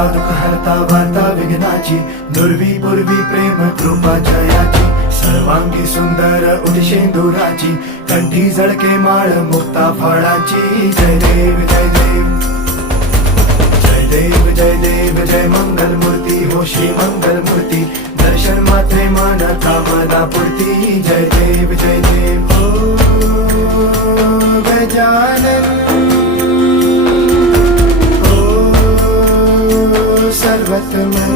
हरता दुःख हरता वार्ता विघ्नाची, दुर्वी पूर्वी प्रेम कृपा जयाची, सर्वांगी सुंदर उदिशेंदुराची, कंठी झळके माळ मुक्ता फळाची. जय देव जय देव जय देव जय देव जय मंगल मूर्ती हो श्री मंगल मूर्ती, दर्शन मात्रे मन कामना पूर्ती. जय देव जय देव हो गजानन हो सर्वतमन.